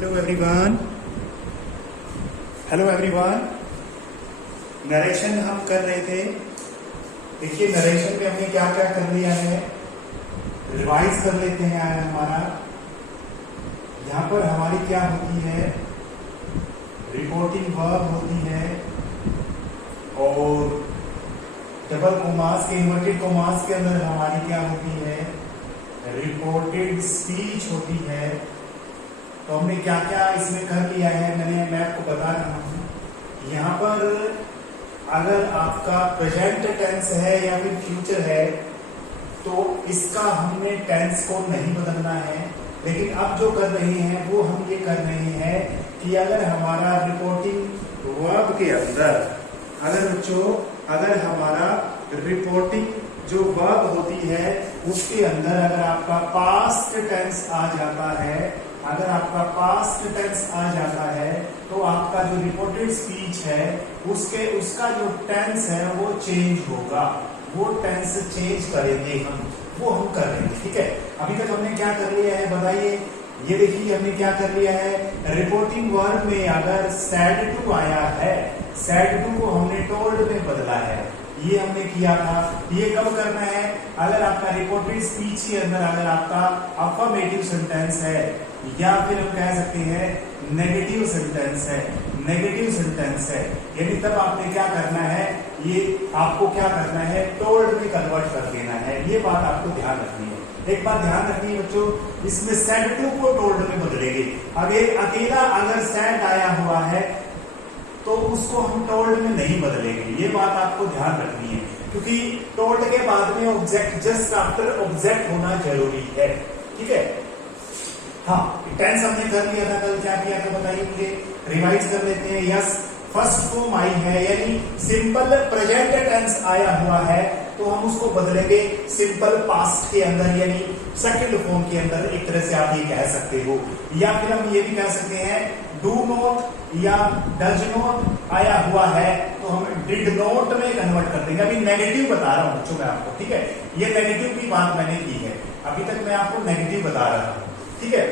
Hello everyone. Hello everyone. Narration हम कर रहे थे। देखिए नरेशन में हमने क्या क्या कर लिया है, रिवाइज कर लेते हैं। हमारा यहाँ पर हमारी क्या होती है, रिपोर्टिंग वर्ब होती है और डबल कोमास के इन्वर्टेड कोमास के अंदर हमारी क्या होती है, रिपोर्टेड स्पीच होती है। तो हमने क्या क्या इसमें कर लिया है, मैं आपको बता रहा हूं। यहाँ पर अगर आपका प्रेजेंट टेंस है या फिर फ्यूचर है तो इसका हमने टेंस को नहीं बदलना है, लेकिन अब जो कर रहे हैं वो हम ये कर रहे हैं कि अगर हमारा रिपोर्टिंग वर्ब के अंदर अगर हमारा रिपोर्टिंग जो वर्ब होती है उसके अंदर अगर आपका पास्ट टेंस आ जाता है, तो आपका जो रिपोर्टेड स्पीच है उसका जो टेंस है वो चेंज होगा। वो टेंस चेंज करेंगे वो हम कर रहे हैं। ठीक है, अभी तक हमने क्या कर लिया है बताइए। ये देखिए हमने क्या कर लिया है, रिपोर्टिंग वर्ब में अगर सैड टू आया है, सैड टू को हमने टोल्ड में बदला है, ये हमने किया था। ये कब करना है, अगर आपका रिपोर्टेड स्पीच के अंदर अगर आपका अफर्मेटिव सेंटेंस है या फिर हम कह सकते हैं नेगेटिव सेंटेंस है, यानी तब आपने क्या करना है, ये आपको क्या करना है, टोल्ड में कन्वर्ट कर देना है। ये बात आपको ध्यान रखनी है। एक बात ध्यान रखनी है बच्चों, इसमें सैड टू को टोल्ड में बदलेंगे। अब एक अकेला अगर सैड आया हुआ है तो उसको हम टोल्ड में नहीं बदलेंगे। ये बात आपको ध्यान रखनी है, क्योंकि टोल्ड के बाद में ऑब्जेक्ट, जस्ट आफ्टर ऑब्जेक्ट होना जरूरी है। ठीक है, हाँ टेंस हमने कर लिया था, कल क्या किया था बताइए मुझे, रिवाइज कर लेते हैं। यस, फर्स्ट फॉर्म आई है यानी सिंपल प्रेजेंट टेंस आया हुआ है तो हम उसको बदलेंगे सिंपल पास्ट के अंदर, यानी सेकंड फॉर्म के अंदर। एक तरह से आप ये कह सकते हो, या फिर हम ये भी कह सकते हैं डू नॉट या डज नॉट आया हुआ है तो हम डिड नॉट में कन्वर्ट कर देंगे। अभी नेगेटिव बता रहा हूं बच्चों मैं आपको, ठीक है, ये नेगेटिव की बात मैंने की है, अभी तक मैं आपको नेगेटिव बता रहा हूं। ठीक है,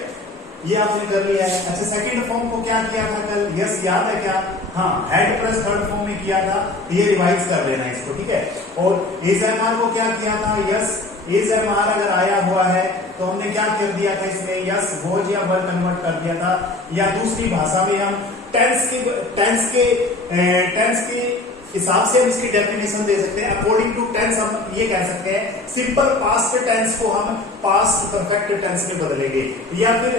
ये आपने कर लिया है। अच्छा, सेकंड फॉर्म को क्या किया था कल, यस याद है क्या, हाँ हेड प्लस थर्ड फॉर्म में किया था, ये रिवाइज कर लेना इसको। ठीक है, और एजएमआर को क्या किया था, यस एजएमआर अगर आया हुआ है तो हमने क्या कर दिया था इसमें, यस वॉज या वर कन्वर्ट कर दिया था। या दूसरी भाषा में हम टेंस के हिसाब से हम इसकी डेफिनेशन दे सकते हैं। अकॉर्डिंग टू टेंस हम ये कह सकते हैं सिंपल पास्ट टेंस को हम पास्ट परफेक्ट टेंस में बदलेंगे, या फिर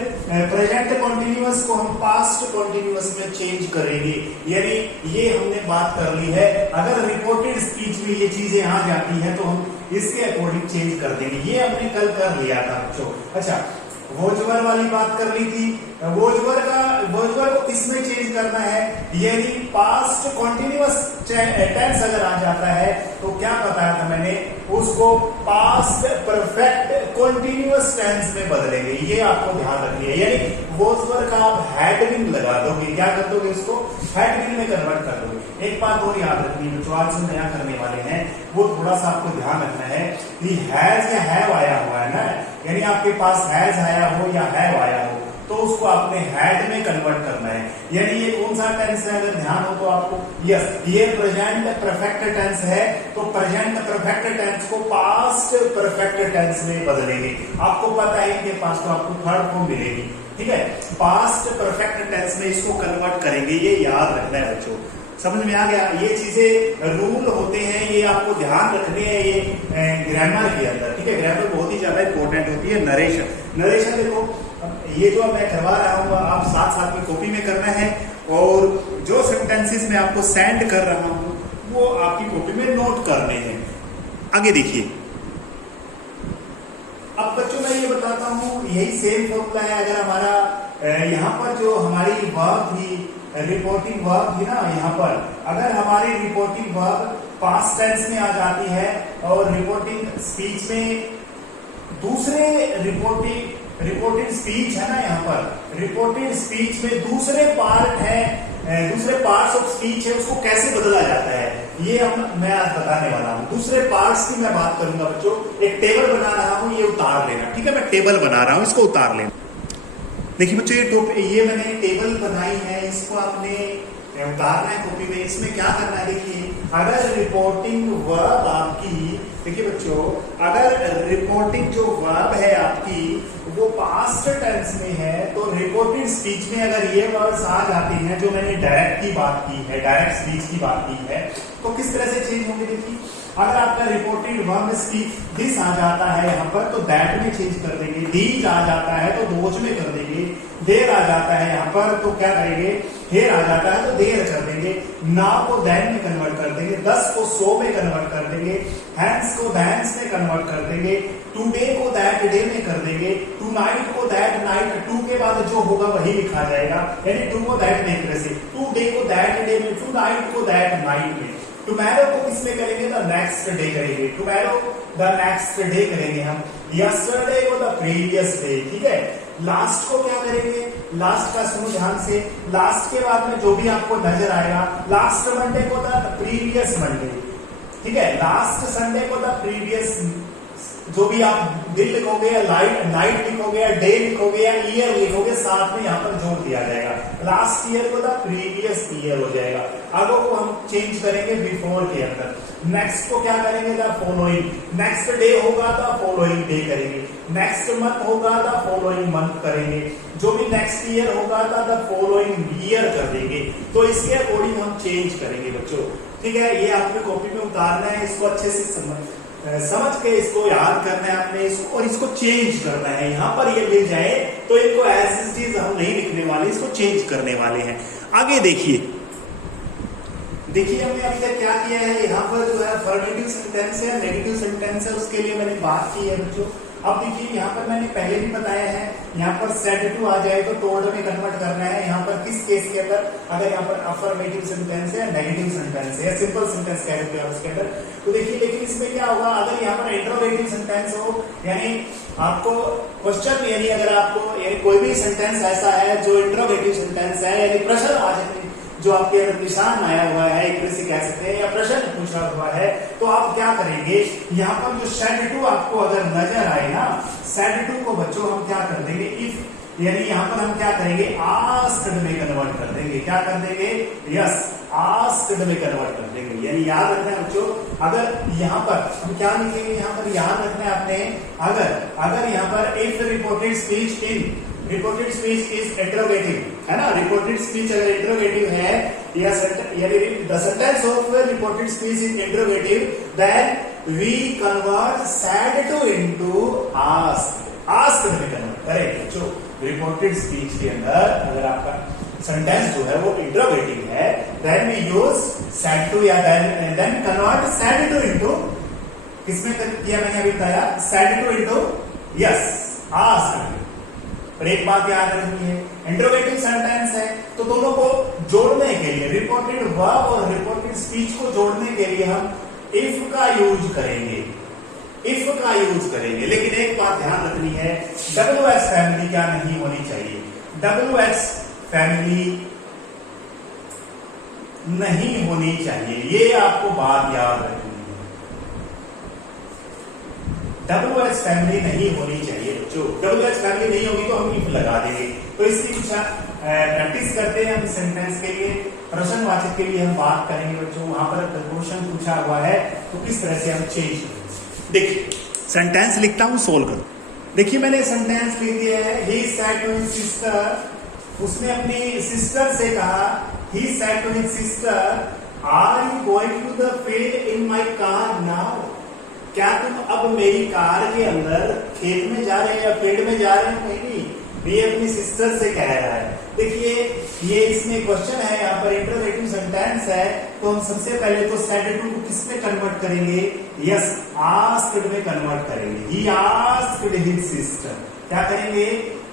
प्रेजेंट कॉन्टिन्यूअस को हम पास्ट कॉन्टिन्यूअस में चेंज करेंगे। यानी ये हमने बात कर ली है। अगर रिपोर्टेड स्पीच में ये चीजें आ जाती है तो हम इसके अकॉर्डिंग चेंज कर देंगे। ये हमने कल कर लिया था बच्चों। अच्छा, वोजवर वाली बात कर ली थी। वोजवर को किसमें चेंज करना है, यानी पास्ट कॉन्टिन्यूअस टेंस अगर आ जाता है तो क्या बताया था मैंने, उसको पास्ट परफेक्ट कॉन्टिन्यूअस टेंस में बदलेंगे। ये आपको ध्यान रखनी है। यानी वोजवर का आप हैड बीन लगा दोगे, क्या कर दोगे, उसको हैड बीन में कन्वर्ट कर दोगे। एक बात और याद रखनी है जो आज से नया करने वाले हैं, वो थोड़ा सा आपको ध्यान रखना है कि हैज या हैव आया हुआ है ना, यानी आपके पास हैज आया हो या हैव आया हो तो उसको आपने हैड में कन्वर्ट करना है। यानी ये कौन सा टेंस है, अगर ध्यान हो तो आपको, यस ये प्रेजेंट परफेक्ट टेंस है तो प्रेजेंट परफेक्ट टेंस को पास्ट परफेक्ट टेंस में बदलेंगे। आपको पता है इनके पास तो आपको थर्ड फॉर्म मिलेगी। ठीक है, पास्ट परफेक्ट टेंस में इसको कन्वर्ट करेंगे, ये याद रखना है बच्चों। समझ में आ गया, ये चीजें रूल होते हैं, ये आपको ध्यान रखने हैं ये ग्रामर के अंदर। ठीक है, ग्रामर बहुत ही ज्यादा इंपॉर्टेंट होती है। नरेशन देखो, ये जो मैं करवा रहा हूँ आप साथ साथ में कॉपी में करना है, और जो सेंटेंसेस मैं आपको सेंड कर रहा हूँ वो आपकी कॉपी में नोट करने हैं। आगे देखिए, अब बच्चों मैं ये बताता हूँ, यही सेम फॉर्मूला है। अगर हमारा यहाँ पर जो हमारी वर्ब थी, रिपोर्टिंग वर्ब थी ना, यहाँ पर अगर हमारी रिपोर्टिंग वर्ब पास्ट टेंस में आ जाती है और रिपोर्टिंग स्पीच में दूसरे रिपोर्टेड स्पीच है ना, यहाँ पर रिपोर्टेड स्पीच में दूसरे पार्ट्स ऑफ स्पीच है, उसको कैसे बदला जाता है ये मैं आज बताने वाला हूँ। दूसरे पार्ट्स की मैं बात करूंगा बच्चों। एक टेबल बना रहा हूँ, ये उतार लेना। ठीक है, मैं टेबल बना रहा हूँ, इसको उतार लेना। देखिए बच्चों ये मैंने टेबल बनाई है, इसको आपने उतारना है कॉपी में। इसमें क्या करना है, देखिए अगर रिपोर्टिंग वर्ब आपकी, देखिए बच्चों अगर रिपोर्टिंग जो वर्ब है आपकी वो पास्ट टेंस में है, तो रिपोर्टेड स्पीच में अगर ये वर्ड्स आ जाते हैं, जो मैंने डायरेक्ट की बात की है, डायरेक्ट स्पीच की बात की है, तो किस तरह से चेंज होंगे। देखिए अगर आपका रिपोर्टेड वर्ब स्पीच दिस आ जाता है यहाँ पर, तो दैट में चेंज कर देंगे। दीज आ जाता है तो दोज में कर देंगे। देर आ जाता है यहाँ पर तो क्या करेंगे, हेर आ जाता है तो देर कर देंगे। नाउ को देन में कन्वर्ट कर देंगे। 10 को 100 में कन्वर्ट कर देंगे। हैंड्स को दैंस में कन्वर्ट कर देंगे। टुडे को दैट डे में कर देंगे। टू नाइट को दैट नाइट, टू के बाद जो होगा वही लिखा जाएगा, यानी टू को दैट नहीं तरह से, टू डे को दैट डे में, टू नाइट को दैट नाइट में। टुमारो को किसमें करेंगे, द नेक्स्ट डे करेंगे। टुमारो द नेक्स्ट डे करेंगे हम। यस्टरडे को द प्रीवियस डे, ठीक है। लास्ट को क्या करेंगे, लास्ट का सुनो ध्यान से, लास्ट के बाद में जो भी आपको नजर आएगा, लास्ट मंडे को द प्रीवियस मंडे, ठीक है। लास्ट संडे को द प्रीवियस, जो भी आप दिन लिखोगे या नाइट लिखोगे या डे लिखोगे या ईयर लिखोगे, साथ में यहाँ पर जोड़ दिया जाएगा। लास्ट ईयर को द प्रीवियस ईयर हो जाएगा। आगे को हम चेंज करेंगे बिफोर के अंदर। नेक्स्ट को क्या करेंगे, द फॉलोइंग। नेक्स्ट डे होगा द फॉलोइंग डे करेंगे। नेक्स्ट मंथ होगा द फॉलोइंग मंथ करेंगे। जो भी नेक्स्ट ईयर होगा द फॉलोइंग ईयर कर देंगे। तो इसके अकॉर्डिंग हम चेंज करेंगे बच्चों, ठीक है। ये आपके कॉपी में उतारना है, इसको अच्छे से समझ के इसको याद करना है आपने, इसको और इसको चेंज करना है। यहाँ पर ये मिल जाए तो इनको एज इट इज हम नहीं लिखने वाले, इसको चेंज करने वाले हैं। आगे देखिए हमने अभी तक क्या किया है, यहाँ पर जो है अफर्मेटिव सेंटेंस है, नेगेटिव सेंटेंस है, उसके लिए मैंने बात की है बच्चों। अब देखिए यहाँ पर मैंने पहले भी बताया है, यहाँ पर सेड टू आ जाए तो टोल्ड में कन्वर्ट करना है। यहाँ पर किस केस के अंदर, अगर यहाँ पर अफर्मेटिव सेंटेंस है, नेगेटिव सेंटेंस है, सिंपल सेंटेंस कह सकते हैं उसके अंदर। तो देखिए लेकिन इसमें क्या होगा, अगर यहाँ पर इंटरोगेटिव सेंटेंस हो, यानी आपको क्वेश्चन, यानी अगर आपको यानी कोई भी सेंटेंस ऐसा है जो इंटरोगेटिव सेंटेंस है, यानी प्रश्नवाचक जो आपके अंदर निशान आया हुआ है, एक तरह से कह सकते हैं, या प्रश्न पूछा हुआ है, तो आप क्या करेंगे, यहाँ पर जो सेड टू आपको अगर नजर आए ना, सेड टू को बच्चों हम क्या कर देंगे, इफ, यानी यहाँ पर हम क्या करेंगे, आस्क्ड में कन्वर्ट कर देंगे। क्या कर देंगे, यस, आस्क्ड में कन्वर्ट कर देंगे। यानी याद रखना है बच्चों, अगर यहाँ पर हम क्या लिखेंगे, यहाँ पर याद रखना है आपने, अगर यहाँ पर if reported speech in, reported speech is interrogative, है ना, रिपोर्टेड स्पीच अगर इंटरोगेटिव है, या यानी the sentence of reported speech is interrogative, then we convert said to into asked. Asked में कन्वर्ट करेंगे। जो रिपोर्टेड स्पीच के अंदर अगर आपका सेंटेंस जो है वो इंटरोगेटिव है, then we use said to, या then convert said to into, किसमें किया मैंने अभी बताया, said to into yes, asked. पर एक बात याद रखनी है, इंटरोगेटिव सेंटेंस है तो दोनों को जोड़ने के लिए, रिपोर्टेड वर्ब और रिपोर्टेड स्पीच को जोड़ने के लिए हम इफ का यूज करेंगे, इफ का यूज करेंगे। लेकिन एक बात ध्यान रखनी है, WH फैमिली क्या नहीं होनी चाहिए, WH फैमिली नहीं होनी चाहिए, ये आपको बात याद रखनी है। WH फैमिली नहीं होनी चाहिए। जो WH फैमिली नहीं होगी तो हम इफ लगा देंगे। तो इसकी कुछ प्रैक्टिस करते हैं हम सेंटेंस के लिए, प्रश्नवाचक के लिए हम बात करेंगे बच्चों। वहां पर क्वेश्चन पूछा हुआ है तो किस तरह से हम चेंज करेंगे। देखिए सेंटेंस लिखता हूं, सोल्व करो। देखिए मैंने सेंटेंस लिख दिया है, he said to his sister, उसने अपनी सिस्टर से कहा, he said to his sister, are you going to the field in my car now, क्या तुम अब मेरी कार के अंदर खेत में जा रहे हैं या फील्ड में जा रहे हैं, कहीं नहीं। ये अपनी सिस्टर से कह रहा है। देखिए ये इसमें क्वेश्चन है, यहाँ पर इंटरोगेटिव सेंटेंस है, तो हम सबसे पहले तो सेड टू को किसमें कन्वर्ट करेंगे, यस, आस्क्ड में कन्वर्ट करेंगे। ही आस्क्ड हिज सिस्टर, क्या करेंगे,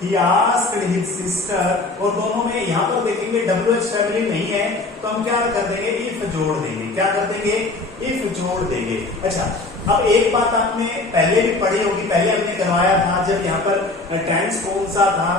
ही आस्क्ड हिज सिस्टर, और दोनों में यहाँ पर देखेंगे WH फैमिली नहीं है तो हम क्या कर देंगे, इफ जोड़ देंगे। क्या कर देंगे, इफ जोड़ देंगे। अच्छा, अब एक बात आपने पहले भी पढ़ी होगी, पहले हमने करवाया था जब यहाँ पर टेंस कौन सा था,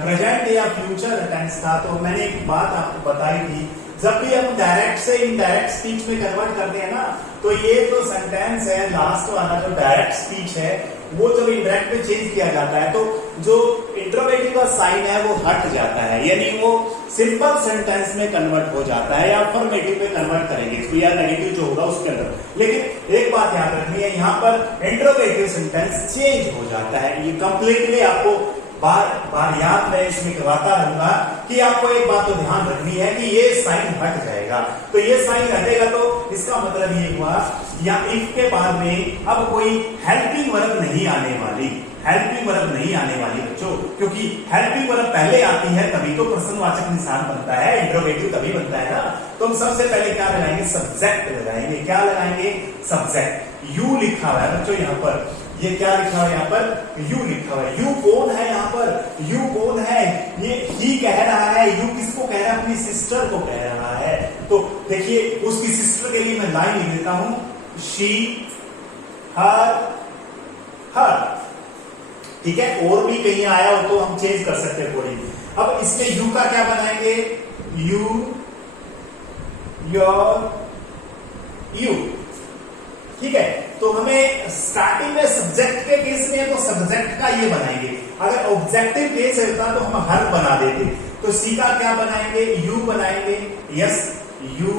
प्रेजेंट या फ्यूचर टेंस था, तो मैंने एक बात आपको बताई थी, जब भी हम डायरेक्ट से इनडायरेक्ट स्पीच में कन्वर्ट करते हैं ना, तो ये जो सेंटेंस है लास्ट वाला जो डायरेक्ट स्पीच है, वो जब इनडायरेक्ट में चेंज किया जाता है तो जो इंट्रोगेटिव का साइन है वो हट जाता है, यानी वो सिंपल सेंटेंस में कन्वर्ट हो जाता है या अफर्मेटिव में कन्वर्ट करेंगे इसको, या नेगेटिव जो होगा उसके अंदर। लेकिन एक बात याद रखनी है, यहाँ पर इंट्रोगेटिव सेंटेंस चेंज हो जाता है। ये कंप्लीटली आपको बार बार याद मैं इसमें करवाता रहूंगा कि आपको एक बात तो ध्यान रखनी है कि ये साइन हट जाएगा। तो ये साइन हटेगा तो इसका मतलब ये हुआ, या इफ के बाद में अब कोई हेल्पिंग वर्ब नहीं आने वाली, हेल्पिंग वर्ब नहीं आने वाली बच्चों, क्योंकि हेल्पिंग वर्ब पहले आती है तभी तो प्रश्नवाचक निशान बनता है, इंट्रोगेटिव तभी बनता है ना। तो हम सबसे पहले क्या लगाएंगे, सब्जेक्ट लगाएंगे। क्या लगाएंगे, सब्जेक्ट। यू लिखा हुआ है बच्चों यहाँ पर, ये क्या लिखा हुआ है यहाँ पर, यू लिखा हुआ है। यू कौन है यहाँ पर, यू कौन है, ये ही कह रहा है। यू किसको कह रहा है, अपनी सिस्टर को कह रहा है। तो देखिए उसकी सिस्टर के लिए मैं लाइन लिख देता हूं, शी, हर, हर, ठीक है। और भी कहीं आया हो तो हम चेंज कर सकते हैं थोड़ी। अब इसमें यू का क्या बनाएंगे, यू, योर, यू, ठीक है। तो हमें स्टार्टिंग में सब्जेक्ट के केस में तो सब्जेक्ट का ये बनाएंगे, अगर ऑब्जेक्टिव केस होता तो हम हर बना देते। तो सी का क्या बनाएंगे, यू बनाएंगे, यस, यू।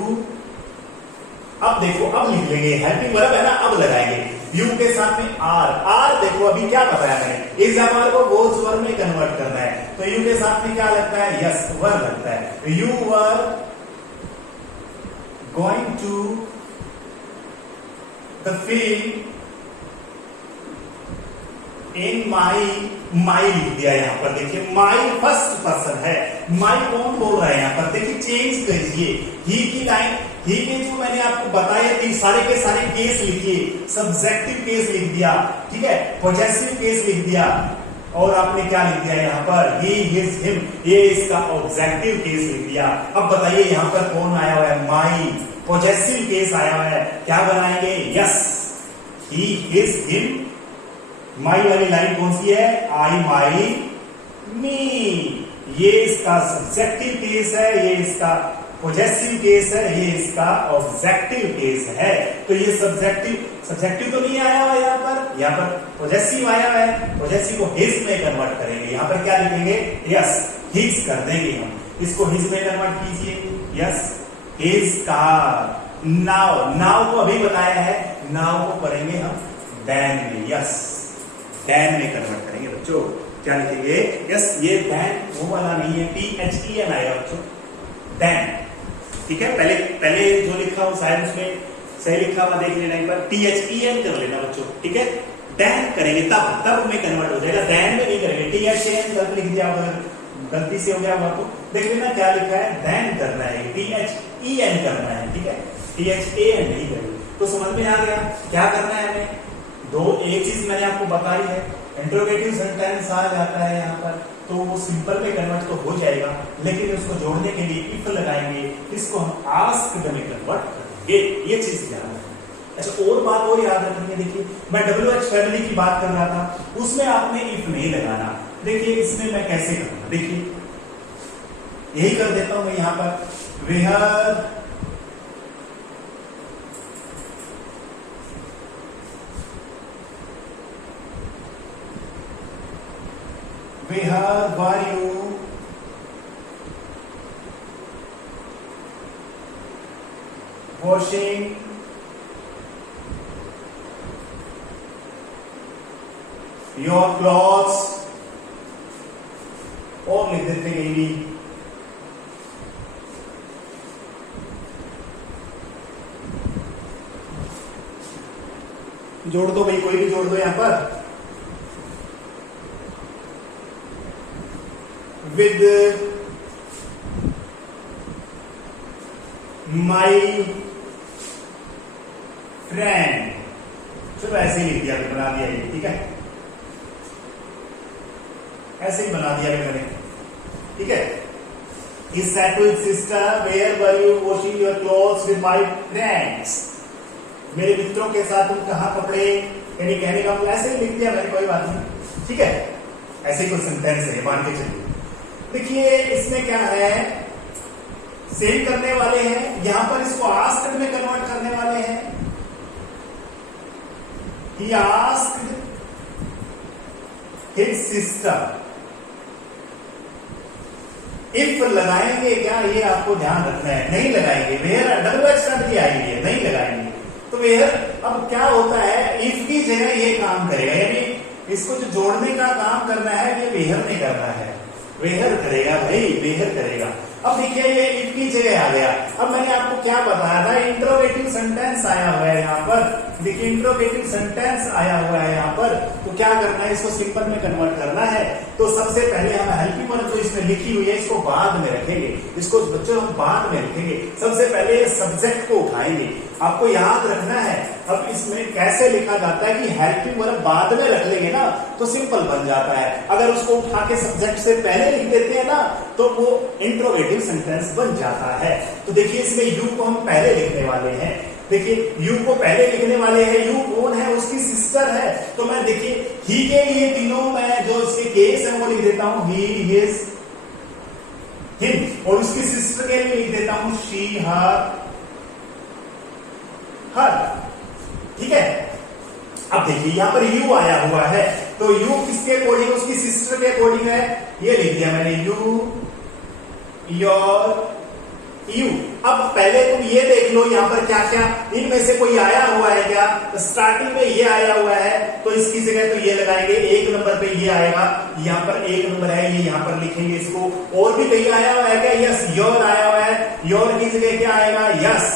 अब देखो, अब लिख लेंगे, हेल्पिंग वर्ब है ना, अब लगाएंगे यू के साथ में आर। आर देखो अभी क्या बताया मैंने, इस वर्ब को वोज वर्ब में कन्वर्ट करना है, तो यू के साथ में क्या लगता है, यस, वर्ब लगता है। You were going to the field in my लिख दिया यहाँ पर। देखिए my फर्स्ट पर्सन है, my कौन बोल रहा है यहाँ पर, देखिए चेंज करिए। ही की लाइन, ही के जो मैंने आपको बताया थी सारे के सारे केस लिखिए, सब्जेक्टिव केस लिख दिया, ठीक है, पॉजेसिव केस लिख दिया, और आपने क्या लिख दिया यहाँ पर, ही, हिज, हिम, ये इसका ऑब्जेक्टिव केस लिख दिया। अब बताइए यहाँ पर कौन आया हुआ है, माई, पॉजेसिव केस आया हुआ है, क्या बनाएंगे, यस, ही, हिज, हिम। माई वाली लाइन कौन सी है, आई, माई, मी। ये इसका सब्जेक्टिव केस है, ये इसका पॉजेसिव केस है, ये इसका ऑब्जेक्टिव केस है। तो ये सब्जेक्टिव तो नहीं आया हुआ यहाँ पर पॉजेसिव आया है, पॉजेसिव को हिज में कन्वर्ट करेंगे। यहाँ पर क्या लिखेंगे, यस, हिज कर देंगे हम, इसको हिज में कन्वर्ट कीजिए, yes, his car. Now, now को अभी बताया है, नाउ को करेंगे हम देन में, यस, देन में कन्वर्ट करेंगे बच्चों। क्या लिखेंगे, यस, ये देन वो वाला नहीं है, THEN आएगा बच्चों, देन, ठीक है। पहले जो लिखा हूं शायद उसमें सही लिखा हुआ देख लेना एक बार, THEN कर लेना बच्चों, ठीक है। देन करेंगे तब में कन्वर्ट हो जाएगा, देन में नहीं करेंगे। THEN गलत लिख दिया, अगर गलती से हो गया हुआ तो देख लेना क्या लिखा है, देन करना है, THEN करना है, ठीक है, THAN नहीं करेंगे। तो समझ में आ गया क्या करना है हमें। एक चीज मैंने आपको बताई है, इंट्रोगेटिव सेंटेंस आ जाता है यहाँ पर, तो वो सिंपल में कन्वर्ट तो हो जाएगा, लेकिन उसको जोड़ने के लिए इफ लगाएंगे, इसको हम आस्क्ड में कन्वर्ट करेंगे, ये चीज ध्यान रखना। अच्छा, और बात और याद रखेंगे, देखिए मैं WH फैमिली की बात कर रहा था, उसमें आपने इफ नहीं लगाना। देखिए इसमें मैं कैसे करूंगा, देखिए यही कर देता हूं मैं यहाँ पर, where were you washing your clothes, और लिख देते हैं भी, जोड़ दो भाई, कोई भी जोड़ दो यहां पर, with my friend, चलो ऐसे ही लिख दिया, बना दिया ये, ठीक है, ऐसे ही बना दिया मैंने, ठीक है। He said to his sister, where were you washing your clothes with my friends? मेरे मित्रों के साथ तुम कहाँ कपड़े, यानी कहने का ऐसे ही लिख दिया मैंने, कोई बात नहीं, ठीक है। ऐसे ही कोई सेंटेंस है, मान के चलिए। देखिए इसमें क्या है, सेम करने वाले हैं, यहां पर इसको आस्क्ड में कन्वर्ट करने वाले हैं। He asked his sister. If लगाएंगे क्या, ये आपको ध्यान रखना है, नहीं लगाएंगे, वेयर डबल एक्सटेंट की आएगी है, नहीं लगाएंगे तो वेयर। अब क्या होता है, इफ की जगह ये काम करेगा, यानी इसको जो जोड़ने का काम करना है ये वेयर ने करना है, वेयर करेगा भाई, वेयर करेगा। अब देखिए ये इफ की जगह आ गया। अब मैंने आपको क्या बताया था, इंट्रोगेटिव सेंटेंस आया हुआ है यहाँ पर, देखिए इंट्रोगेटिव सेंटेंस आया हुआ है यहाँ पर, तो क्या करना है, इसको सिंपल में कन्वर्ट करना है। तो सबसे पहले हम हेल्पिंग वर्ब जो इसमें लिखी हुई है इसको बाद में रखेंगे, इसको बच्चों हम बाद में रखेंगे। सबसे पहले सब्जेक्ट को उठाएंगे, आपको याद रखना है। अब इसमें कैसे लिखा जाता है कि हेल्पिंग वर्ब बाद में रख लेंगे ना तो सिंपल बन जाता है, अगर उसको उठा के सब्जेक्ट से पहले लिख देते हैं ना तो वो इंट्रोगेटिव सेंटेंस बन जाता है। तो देखिए इसमें यू को हम पहले लिखने वाले हैं, देखिए यू को पहले लिखने वाले हैं, यू कौन है, उसकी सिस्टर है। तो मैं देखिए ही के लिए तीनों मैं जो इसके केस है वो लिख देता हूं ही, हिज, हिम, और उसकी सिस्टर के लिए लिख देता हूं शी, हर, हर। ठीक है, अब देखिए यहां पर यू आया हुआ है, तो यू किसके अकॉर्डिंग, उसकी सिस्टर के अकॉर्डिंग है, ये लिख दिया मैंने यू, योर, यू। अब पहले तुम ये देख लो यहाँ पर क्या क्या इनमें से कोई आया हुआ है क्या, तो स्टार्टिंग में ये आया हुआ है तो इसकी जगह तो ये लगाएंगे, एक नंबर पे ये आएगा, यहाँ पर एक नंबर है ये यहाँ पर लिखेंगे इसको। और भी कहीं आया हुआ है क्या, यस, योर आया हुआ है, योर की जगह क्या आएगा, यस,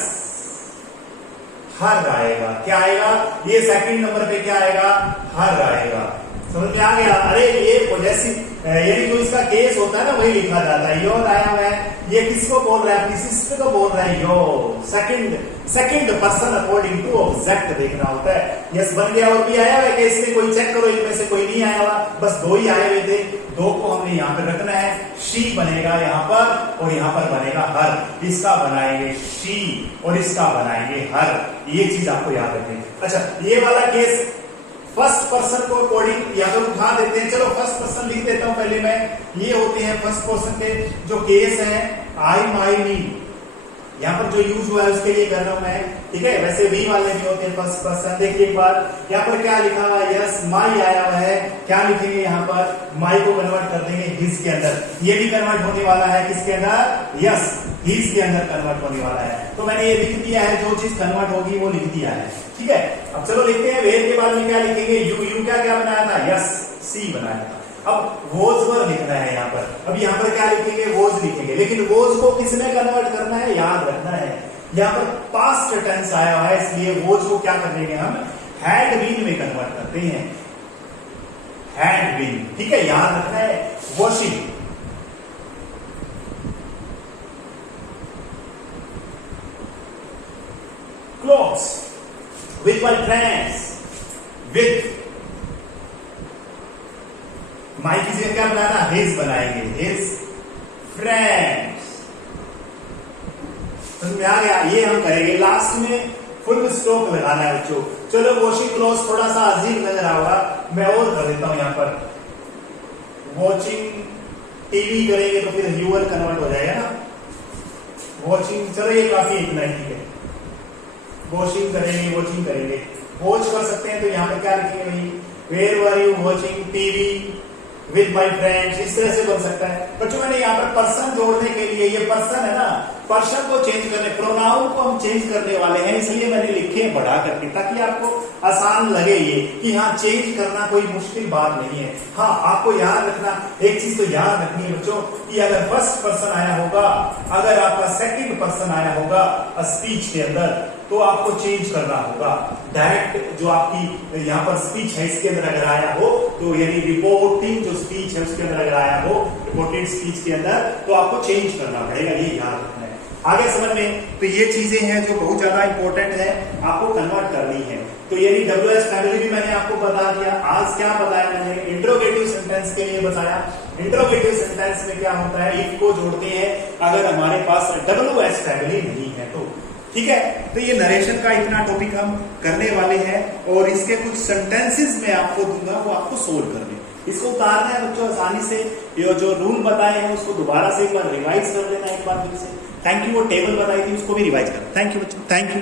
हर आएगा, क्या आएगा, ये सेकंड नंबर पे क्या आएगा, हर आएगा। समझ में आ गया। अरे ये पॉजेसिव यानी जो इसका केस होता है ना वही लिखा जाता है। योर आया हुआ है, ये किसको बोल रहा है, अपनी सिस्टर को बोल रहा है your, second person according to object देखना होता है। यस बन गया। और भी आया हुआ है कि इसमें कोई चेक करो, इनमें से कोई नहीं आया हुआ, बस दो ही आए हुए थे, दो को हमने यहाँ पे रखना है। शी बनेगा यहाँ पर और यहाँ पर बनेगा हर, इसका बनाएंगे शी और इसका बनाएंगे हर, ये चीज आपको याद रखनी। अच्छा ये वाला केस फर्स्ट पर्सन को अकॉर्डिंग या तो उठा देते हैं, चलो फर्स्ट पर्सन लिख देता हूं पहले मैं। ये होते हैं फर्स्ट पर्सन के जो केस है, आई, माई, मी, यहाँ पर जो यूज हुआ है उसके लिए कर रहा हूं मैं, ठीक है। वैसे वी वाले भी होते हैं फर्स्ट पर्सन। देखिए एक बार यहाँ पर क्या लिखा हुआ है, यस, माई आया हुआ है, क्या लिखेंगे यहाँ पर, माई को कन्वर्ट कर देंगे हिज के अंदर, ये भी कन्वर्ट होने वाला है किसके अंदर, यस, हिज के अंदर कन्वर्ट होने वाला है। तो मैंने ये लिख दिया है, जो चीज कन्वर्ट होगी वो लिख दिया है, ठीक है। अब चलो लिखते हैं वेयर के बाद में क्या लिखेंगे, यू, यू क्या क्या बनाया था, यस, सी बनाया था। अब वोज वर लिखना है यहाँ पर, अब यहाँ पर क्या लिखेंगे, वोज लिखेंगे, लेकिन वोज को किसमें कन्वर्ट करना है, याद रखना है। यहाँ पर पास्ट टेंस आया हुआ है, इसलिए वोज को क्या कर देंगे हम, हैड बीन में कन्वर्ट करते हैं, हैड बीन, ठीक है, याद रखना है। Washing, clothes, with my friends, with माई की जगह क्या बनाना, हिज बनाएंगे, हिज फ्रेंड्स। समझ में आ गया, ये हम करेंगे। लास्ट में फुल स्टॉप लगाना है बच्चों। चलो वॉशिंग क्लोथ्स थोड़ा सा अजीब नजर आएगा, मैं और कर देता हूं यहाँ पर, वॉचिंग टीवी करेंगे तो फिर व्यूअर कन्वर्ट हो जाएगा ना, वॉचिंग, चलो ये काफी इतना ही है, वॉचिंग करेंगे, वॉचिंग करेंगे, वॉच कर सकते हैं तो यहाँ पर क्या लिखेंगे भाई, where were you watching TV with my friends, इस तरह से बन सकता है। बच्चों मैंने यहाँ पर पर्सन जोड़ने के लिए, ये पर्सन है ना, पर्सन को चेंज करने, प्रोनाउन को हम चेंज करने वाले हैं, इसलिए मैंने लिखे हैं बढ़ा करके, ताकि आपको आसान लगे ये कि हाँ चेंज करना कोई मुश्किल बात नहीं है। हाँ आपको याद रखना, एक चीज तो याद रखनी है बच्चों कि अगर फर्स्ट पर्सन आया होगा, अगर आपका सेकंड पर्सन आया होगा स्पीच के अंदर, तो आपको चेंज करना होगा। डायरेक्ट जो आपकी यहाँ पर स्पीच है इसके अंदर अगर आया हो, तो यानी रिपोर्टिंग जो स्पीच है उसके अंदर अगर आया हो, रिपोर्टेड स्पीच के अंदर, तो आपको चेंज करना पड़ेगा, ये याद रखना है। आगे समझ में, तो ये चीजें हैं जो बहुत ज्यादा इंपॉर्टेंट है, आपको कन्वर्ट करनी है। तो यानी WH फैमिली भी मैंने आपको बता दिया। आज क्या बताया मैंने, इंट्रोगेटिव सेंटेंस के लिए बताया। इंट्रोगेटिव सेंटेंस में क्या होता है, इफ को जोड़ते हैं अगर हमारे पास WH फैमिली नहीं है तो, ठीक है। तो ये नरेशन का इतना टॉपिक हम करने वाले हैं, और इसके कुछ सेंटेंसेस मैं आपको दूंगा, वो आपको सोल्व करने, इसको उतारना है बच्चों आसानी से। ये जो रूल बताए हैं उसको दोबारा से एक बार रिवाइज कर लेना एक बार फिर से। Thank you. वो टेबल बताई थी उसको भी रिवाइज करना। थैंक यू बच्चों, थैंक यू।